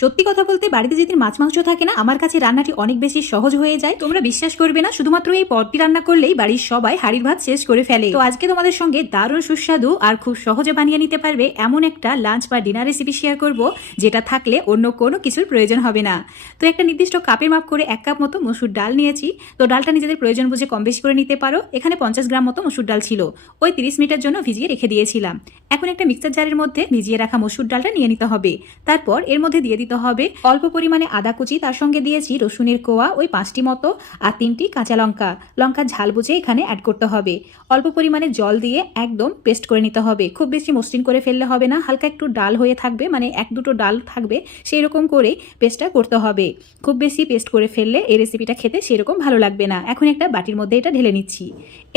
সত্যি কথা বলতে বাড়িতে যেদিন মাছ মাংস থাকে না, আমার কাছে রান্নাটি অনেক বেশি সহজ হয়ে যায়। তোমরা বিশ্বাস করবে না, শুধুমাত্র এই পদটি রান্না করলেই বাড়ির সবাই হাড়ির ভাত শেষ করে ফেলে। তো আজকে তোমাদের সঙ্গে দারুণ সুস্বাদু আর খুব সহজে বানিয়ে নিতে পারবে এমন একটা লাঞ্চ বা ডিনার রেসিপি শেয়ার করব, যেটা থাকলে অন্য কোনো কিছুর প্রয়োজন হবে না। তো একটা নির্দিষ্ট কাপের মাপ করে এক কাপ মতো মসুর ডাল নিয়েছি। তো ডালটা নিজেদের প্রয়োজন বুঝে কম বেশি করে নিতে পারো। এখানে পঞ্চাশ গ্রাম মতো মসুর ডাল ছিল। ওই তিরিশ মিনিটের জন্য ভিজিয়ে রেখে দিয়েছিলাম। এখন একটা মিক্সার জারের মধ্যে ভিজিয়ে রাখা মসুর ডালটা নিয়ে নিতে হবে। তারপর এর মধ্যে দিয়ে দিতে হবে। অল্প পরিমাণে আদা কুচি, তার সঙ্গে দিয়েছি রসুনের কোয়া, ওই পাঁচটি মতো, আর তিনটি কাঁচা লঙ্কা। লঙ্কার ঝাল বুঝে এখানে অ্যাড করতে হবে। অল্প পরিমাণে জল দিয়ে একদম পেস্ট করে নিতে হবে। খুব বেশি মসৃণ করে ফেললে হবে না, হালকা একটু ডাল হয়ে থাকবে মানে এক দুটো ডাল থাকবে সেই রকম করে পেস্টটা করতে হবে। খুব বেশি পেস্ট করে ফেললে এই রেসিপিটা খেতে সেরকম ভালো লাগবে না। এখন একটা বাটির মধ্যে এটা ঢেলে নিচ্ছি।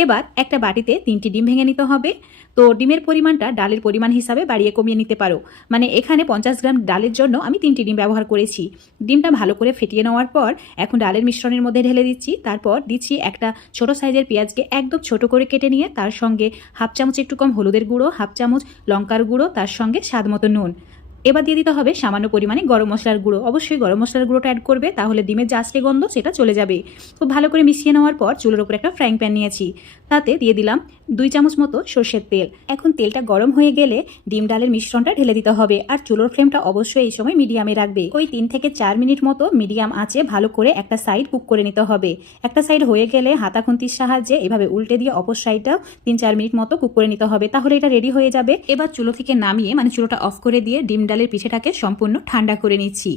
এবার একটা বাটিতে তিনটি ডিম ভেঙে নিতে হবে। তো ডিমের পরিমাণটা ডালের পরিমাণ হিসাবে বাড়িয়ে কমিয়ে নিতে পারো। মানে এখানে পঞ্চাশ গ্রাম ডালের জন্য আমি তিনটি ডিম ব্যবহার করেছি। ডিমটা ভালো করে ফেটিয়ে নেওয়ার পর এখন ডালের মিশ্রণের মধ্যে ঢেলে দিচ্ছি। তারপর দিচ্ছি একটা ছোট সাইজের পেঁয়াজকে একদম ছোট করে কেটে নিয়ে তার সঙ্গে হাফ চামচ একটু কম হলুদের গুঁড়ো, হাফ চামচ লঙ্কার গুঁড়ো, তার সঙ্গে স্বাদ মতো নুন। এবার দিয়ে দিতে হবে সামান্য পরিমাণে গরম মশলার গুঁড়ো। অবশ্যই গরম মশলার গুঁড়োটা অ্যাড করবে, তাহলে ডিমের যে আঁচড়ে গন্ধ সেটা চলে যাবে। খুব ভালো করে মিশিয়ে নেওয়ার পর চুলোর উপর একটা ফ্রাইং প্যান নিয়েছি। তাতে দিয়ে দিলাম দুই চামচ মতো সর্ষের তেল। এখন তেলটা গরম হয়ে গেলে ডিম ডালের মিশ্রণটা ঢেলে দিতে হবে আর চুলোর ফ্লেমটা অবশ্যই এই সময় মিডিয়ামে রাখবে। ওই তিন থেকে চার মিনিট মতো মিডিয়াম আঁচে ভালো করে একটা সাইড কুক করে নিতে হবে। একটা সাইড হয়ে গেলে হাতা খুন্তির সাহায্যে এভাবে উল্টে দিয়ে অপর সাইডটাও তিন চার মিনিট মতো কুক করে নিতে হবে। তাহলে এটা রেডি হয়ে যাবে। এবার চুলো থেকে নামিয়ে মানে চুলোটা অফ করে দিয়ে ডিম ডালের পিঠেটাকে সম্পূর্ণ ঠান্ডা করে নিচ্ছি।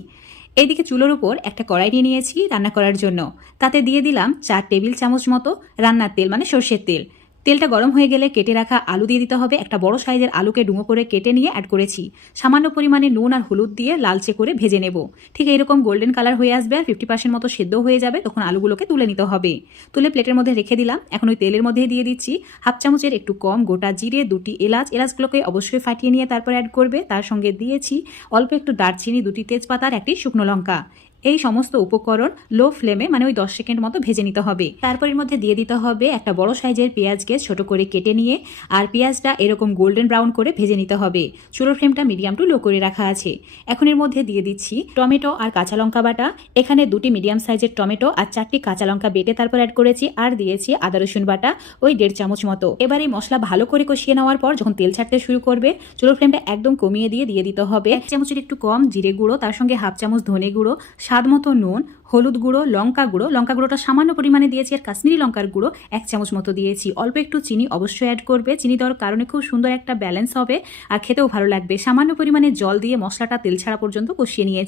এদিকে চুলোর উপর একটা কড়াই নিয়ে নিয়েছি রান্না করার জন্য। তাতে দিয়ে দিলাম চার টেবিল চামচ মতো রান্নার তেল মানে সর্ষের তেল। তেলটা গরম হয়ে গেলে কেটে রাখা আলু দিয়ে দিতে হবে। একটা বড় সাইজের আলুকে ডুঙো করে কেটে নিয়ে অ্যাড করেছি। সামান্য পরিমাণে নুন আর হলুদ দিয়ে লালচে করে ভেজে নেব। ঠিক এইরকম গোল্ডেন কালার হয়ে আসবে আর ফিফটি পার্সেন্ট মতো সেদ্ধ হয়ে যাবে, তখন আলুগুলোকে তুলে নিতে হবে। তুলে প্লেটের মধ্যে রেখে দিলাম। এখন ওই তেলের মধ্যে দিয়ে দিচ্ছি হাফ চামচের একটু কম গোটা জিরে, দুটি এলাচ। এলাচগুলোকে অবশ্যই ফাটিয়ে নিয়ে তারপর অ্যাড করবে। তার সঙ্গে দিয়েছি অল্প একটু দারচিনি, দুটি তেজপাতার একটি শুকনো লঙ্কা। এই সমস্ত উপকরণ লো ফ্লেমে মানে ওই দশ সেকেন্ড মতো ভেজে নিতে হবে। তারপর এর মধ্যে দিয়ে দিতে হবে একটা বড় সাইজের পেঁয়াজকে ছোট করে কেটে নিয়ে, আর পেঁয়াজটা এরকম গোল্ডেন ব্রাউন করে ভেজে নিতে হবে। চুলোর ফ্লেমটা মিডিয়াম টু লো করে রাখা আছে। এখন এর মধ্যে দিয়ে দিচ্ছি টমেটো আর কাঁচা লঙ্কা বাটা। এখানে দুটি মিডিয়াম সাইজের টমেটো আর চারটি কাঁচা লঙ্কা বেটে তারপর অ্যাড করেছি, আর দিয়েছি আদা, রসুন বাটা ওই দেড় চামচ মতো। এবার এই মশলা ভালো করে কষিয়ে নেওয়ার পর যখন তেল ছাড়তে শুরু করবে, চুলোর ফ্লেমটা একদম কমিয়ে দিয়ে দিয়ে দিতে হবে। এক চামচের একটু কম জিরে গুঁড়ো, তার সঙ্গে হাফ চামচ ধনে গুঁড়ো স্বাদ মতো নুন, হলুদ গুঁড়ো, লঙ্কা গুঁড়ো। লঙ্কা গুঁড়োটা সামান্য পরিমাণে দিয়েছি আর কাশ্মীরি লঙ্কার গুঁড়ো এক চামচ মতো দিয়েছি। অল্প একটু চিনি অবশ্যই অ্যাড করবে। চিনি দেওয়ার কারণে খুব সুন্দর একটা ব্যালেন্স হবে আর খেতেও ভালো লাগবে। সামান্য পরিমাণে জল দিয়ে মশলাটা তেল ছাড়া পর্যন্ত কষিয়ে নিয়েছি।